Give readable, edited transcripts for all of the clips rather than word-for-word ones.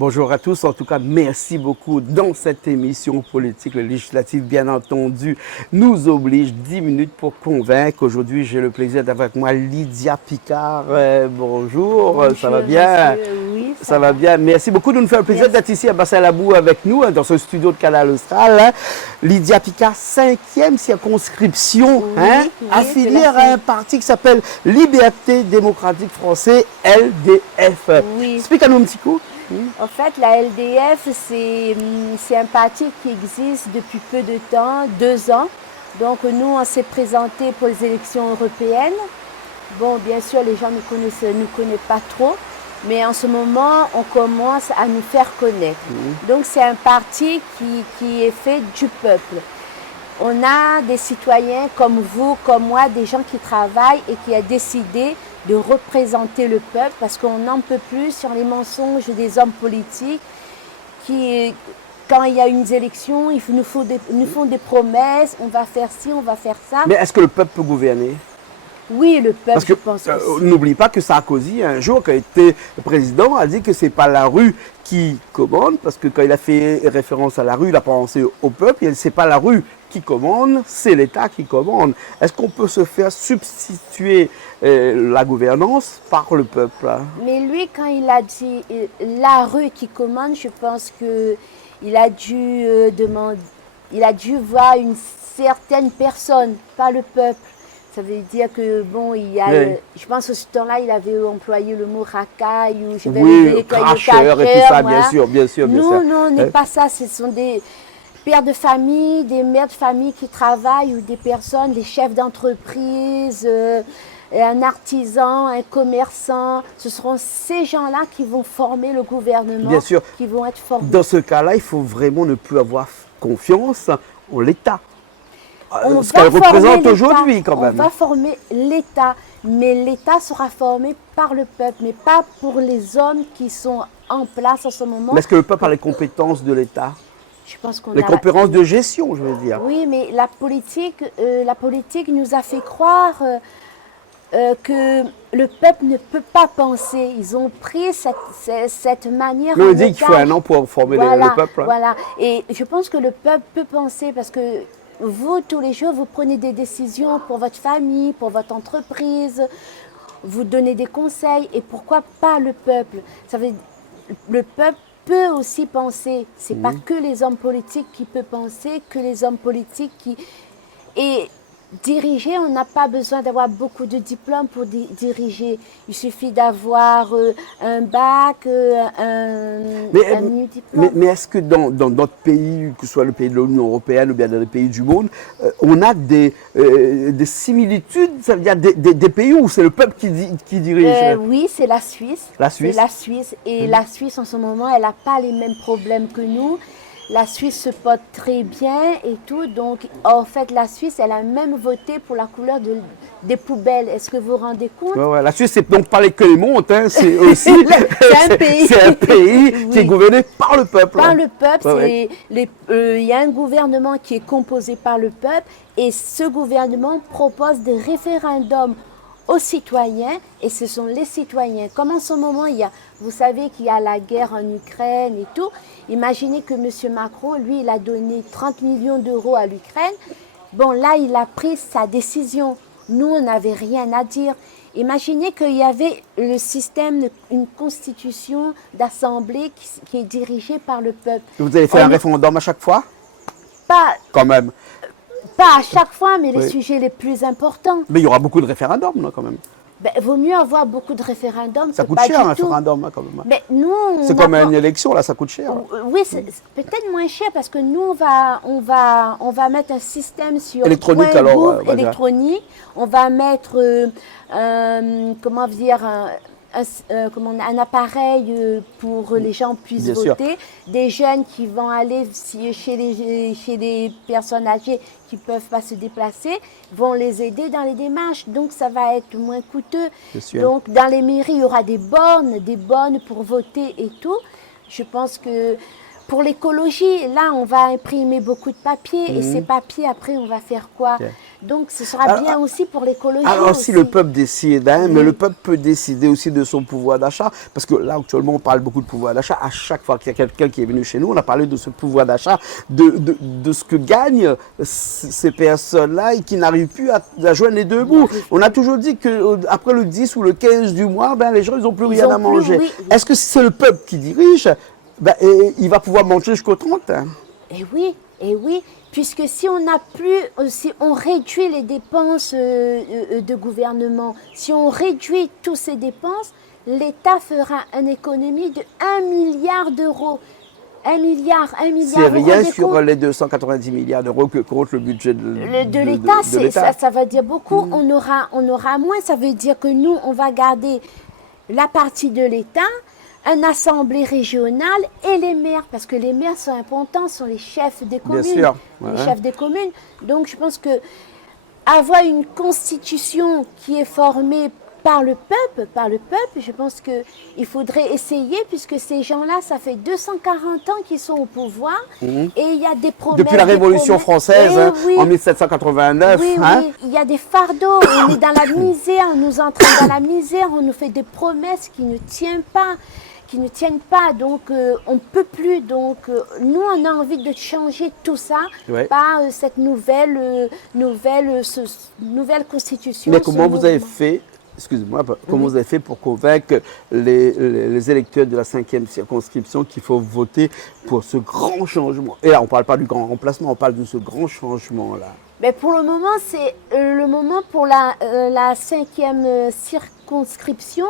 Bonjour à tous. En tout cas, merci beaucoup. Dans cette émission politique, le législatif, bien entendu, nous oblige 10 minutes pour convaincre. Aujourd'hui, j'ai le plaisir d'avoir avec moi Lydia Picard. Bonjour, Bonjour, ça va bien? monsieur. Oui, ça va bien. Merci beaucoup de nous faire le plaisir d'être ici à Bassin-Labou avec nous, dans ce studio de Canal Austral. Lydia Picard, 5e circonscription, Oui, affiliée à un parti qui s'appelle Liberté démocratique français, LDF. Oui. Explique-nous un petit coup. En fait, la LDF, c'est un parti qui existe depuis peu de temps, 2 ans. Donc nous, on s'est présenté pour les élections européennes. Bon, bien sûr, les gens ne connaissent pas trop, mais en ce moment, on commence à nous faire connaître. Donc c'est un parti qui est fait du peuple. On a des citoyens comme vous, comme moi, des gens qui travaillent et qui ont décidé de représenter le peuple parce qu'on n'en peut plus sur les mensonges des hommes politiques qui, quand il y a une élection, ils nous font des promesses, on va faire ci, on va faire ça. Mais est-ce que le peuple peut gouverner? Oui, le peuple, parce que, je pense aussi. N'oublie pas que Sarkozy, un jour, quand il était président, a dit que ce n'est pas la rue qui commande, parce que quand il a fait référence à la rue, il a pensé au peuple, et ce n'est pas la rue qui commande, c'est l'État qui commande. Est-ce qu'on peut se faire substituer la gouvernance par le peuple? Mais lui, quand il a dit la rue qui commande, je pense qu'il a dû il a dû voir une certaine personne, pas le peuple. Ça veut dire que, bon, il y a, je pense que ce temps-là, il avait employé le mot racaille ou je vais oui, cracheur et tout ça, voilà. Bien sûr. Non, on n'est pas ça. Ce sont des pères de famille, des mères de famille qui travaillent ou des personnes, les chefs d'entreprise, un artisan, un commerçant. Ce seront ces gens-là qui vont former le gouvernement, bien sûr. Qui vont être formés. Dans ce cas-là, il faut vraiment ne plus avoir confiance en l'État. Ce qu'elle représente aujourd'hui, quand même. On va former l'État, mais l'État sera formé par le peuple, mais pas pour les hommes qui sont en place en ce moment. Mais est-ce que le peuple a les compétences de l'État? Je pense qu'on les compétences de gestion, je veux dire. Oui, mais la politique nous a fait croire que le peuple ne peut pas penser. Ils ont pris cette manière. On dit qu'il faut un an pour former le peuple. Voilà, et je pense que le peuple peut penser parce que vous, tous les jours, vous prenez des décisions pour votre famille, pour votre entreprise, vous donnez des conseils, et pourquoi pas le peuple? Ça veut dire, le peuple peut aussi penser. Ce n'est pas que les hommes politiques qui peuvent penser, que les hommes politiques qui... Et diriger, on n'a pas besoin d'avoir beaucoup de diplômes pour diriger. Il suffit d'avoir un bac, un diplôme. Mais est-ce que dans notre pays, que ce soit le pays de l'Union européenne ou bien dans les pays du monde, on a des similitudes? Ça veut dire des pays où c'est le peuple qui dirige? Oui, c'est la Suisse. La Suisse. C'est la Suisse. Et la Suisse, en ce moment, elle n'a pas les mêmes problèmes que nous. La Suisse se porte très bien et tout. Donc, en fait, la Suisse, elle a même voté pour la couleur des poubelles. Est-ce que vous vous rendez compte? Ouais. La Suisse, c'est donc pas les que les montes, hein. C'est aussi c'est un pays, qui est gouverné par le peuple. Par le peuple. Il y a un gouvernement qui est composé par le peuple et ce gouvernement propose des référendums aux citoyens, et ce sont les citoyens. Comme en ce moment, vous savez qu'il y a la guerre en Ukraine et tout. Imaginez que M. Macron, lui, il a donné 30 millions d'euros à l'Ukraine. Bon, là, il a pris sa décision. Nous, on n'avait rien à dire. Imaginez qu'il y avait le système, une constitution d'assemblée qui est dirigée par le peuple. Vous avez fait un référendum à chaque fois? Pas... Quand même. Pas à chaque fois, mais les sujets les plus importants. Mais il y aura beaucoup de référendums, là, quand même. Ben, vaut mieux avoir beaucoup de référendums. Ça coûte cher, un référendum, hein, quand même. Mais nous, c'est comme une élection, là, ça coûte cher. Oui, c'est peut-être moins cher parce que nous, on va mettre un système sur électronique, électronique. On va mettre, comment dire, un appareil pour les gens puissent voter. Des jeunes qui vont aller chez les personnes âgées qui ne peuvent pas se déplacer, vont les aider dans les démarches. Donc, ça va être moins coûteux. Donc, dans les mairies, il y aura des bornes pour voter et tout. Je pense que pour l'écologie, là, on va imprimer beaucoup de papier et ces papiers, après, on va faire quoi? Donc ce sera bien aussi pour l'écologie. Alors si le peuple décide, hein, mais le peuple peut décider aussi de son pouvoir d'achat, parce que là actuellement on parle beaucoup de pouvoir d'achat. À chaque fois qu'il y a quelqu'un qui est venu chez nous, on a parlé de ce pouvoir d'achat, de ce que gagnent ces personnes-là et qui n'arrivent plus à joindre les deux bouts. On a toujours dit qu'après le 10 ou le 15 du mois, ben, les gens ils n'ont plus rien à manger. Est-ce que c'est le peuple qui dirige, ben, il va pouvoir manger jusqu'au 30 hein? Eh oui, puisque si on n'a plus, si on réduit les dépenses de gouvernement, si on réduit toutes ces dépenses, l'État fera une économie de 1 milliard d'euros. 1 milliard c'est rien sur les 290 milliards d'euros que compte le budget de l'État. Ça va dire beaucoup, on aura moins, ça veut dire que nous, on va garder la partie de l'État, une assemblée régionale et les maires, parce que les maires sont importants, sont les chefs des communes. Bien sûr. Les chefs des communes. Donc je pense que avoir une constitution qui est formée par le peuple, je pense qu'il faudrait essayer, puisque ces gens-là, ça fait 240 ans qu'ils sont au pouvoir, et il y a des promesses. Depuis la Révolution française, en 1789. Oui, il y a des fardeaux, on est dans la misère, on nous entraîne dans la misère, on nous fait des promesses qui ne tiennent pas. Donc on ne peut plus. Donc nous, on a envie de changer tout ça par cette nouvelle constitution. Mais comment vous avez fait? Excusez-moi, comment vous avez fait pour convaincre les électeurs de la 5e circonscription qu'il faut voter pour ce grand changement? Et là, on ne parle pas du grand remplacement, on parle de ce grand changement-là. Mais pour le moment, c'est le moment pour la 5e circonscription.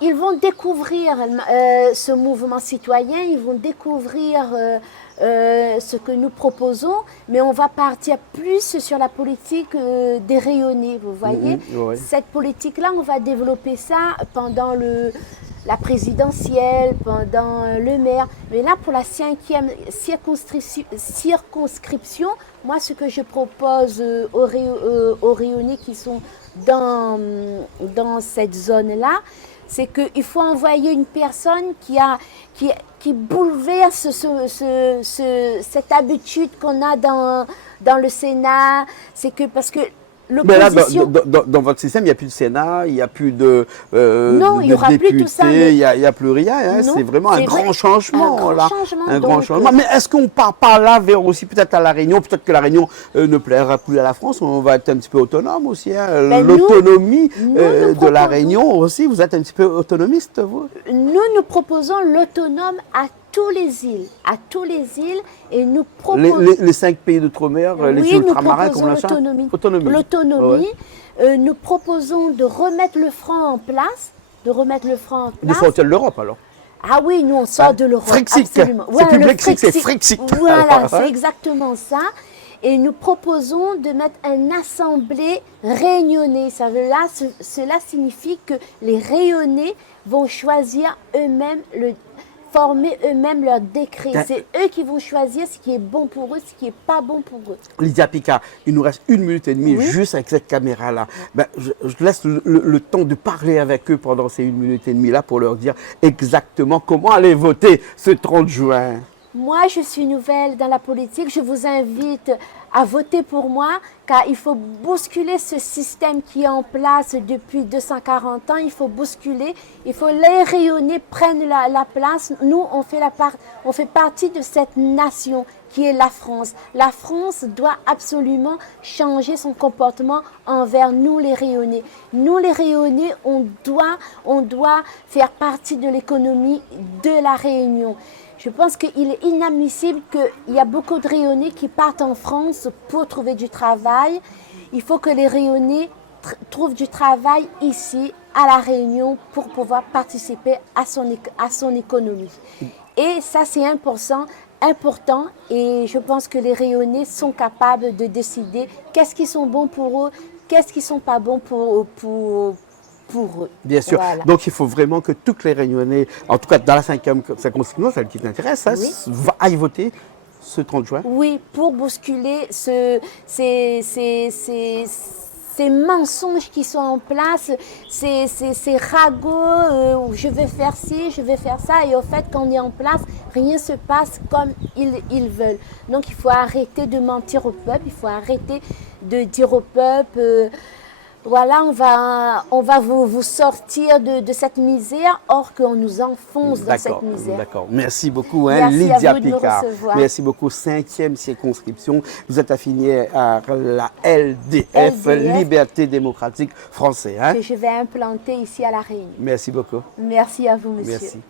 Ils vont découvrir ce mouvement citoyen, ils vont découvrir ce que nous proposons, mais on va partir plus sur la politique des rayonnés, vous voyez. Cette politique-là, on va développer ça pendant la présidentielle, pendant le maire. Mais là, pour la 5e circonscription, moi, ce que je propose aux rayonnés qui sont dans cette zone-là, c'est qu'il faut envoyer une personne qui bouleverse cette habitude qu'on a dans le Sénat. C'est que parce que mais là, dans votre système, il n'y a plus de Sénat, il n'y a plus de, non, il y aura députés, plus tout ça, il n'y a plus rien. Hein, c'est vraiment un grand changement. Un grand changement. Mais est-ce qu'on part par là vers aussi peut-être à La Réunion? Peut-être que La Réunion ne plaira plus à la France. On va être un petit peu autonome aussi. Hein. L'autonomie de La Réunion aussi. Vous êtes un petit peu autonomiste, vous? Nous proposons l'autonome à tous les îles, et nous proposons... Les 5 pays d'outre-mer, les îles ultramarins, comme l'autonomie. Nous proposons de remettre le franc en place. De sortir de l'Europe, alors? Ah oui, nous on sort de l'Europe. Absolument. C'est plus Brexit, c'est Frexit. Voilà, c'est exactement ça. Et nous proposons de mettre une assemblée réunionnée. Cela signifie que les rayonnés vont choisir eux-mêmes former eux-mêmes leur décret. C'est eux qui vont choisir ce qui est bon pour eux, ce qui n'est pas bon pour eux. Lydia Picard, il nous reste 1 minute et demie juste avec cette caméra-là. Ben, je laisse le temps de parler avec eux pendant ces 1 minute et demie-là pour leur dire exactement comment aller voter ce 30 juin. Moi, je suis nouvelle dans la politique. Je vous invite à voter pour moi, car il faut bousculer ce système qui est en place depuis 240 ans. Il faut bousculer, il faut les rayonnés prennent la place. Nous, on fait partie de cette nation qui est la France. La France doit absolument changer son comportement envers nous, les rayonnés. Nous, les rayonnés, on doit faire partie de l'économie de la Réunion. Je pense qu'il est inadmissible qu'il y a beaucoup de rayonnés qui partent en France pour trouver du travail. Il faut que les rayonnés trouvent du travail ici, à La Réunion, pour pouvoir participer à son économie. Et ça, c'est important. Et je pense que les rayonnés sont capables de décider qu'est-ce qui sont bons pour eux, qu'est-ce qui ne sont pas bons pour eux. Bien sûr. Voilà. Donc, il faut vraiment que toutes les Réunionnais, en tout cas dans la 5e circonscription, celle qui t'intéresse, aillent voter ce 30 juin. Oui, pour bousculer ces ces mensonges qui sont en place, ces ragots, je vais faire ci, je vais faire ça, et au fait, quand on est en place, rien ne se passe comme ils veulent. Donc il faut arrêter de mentir au peuple, il faut arrêter de dire au peuple, voilà, on va vous sortir de cette misère, or qu'on nous enfonce dans cette misère. D'accord. Merci beaucoup, Merci Lydia à vous de Picard. me recevoir. Merci beaucoup. 5e circonscription. Vous êtes affiliée à la LDF, Liberté démocratique française. Que je vais implanter ici à La Réunion. Merci beaucoup. Merci à vous, monsieur. Merci.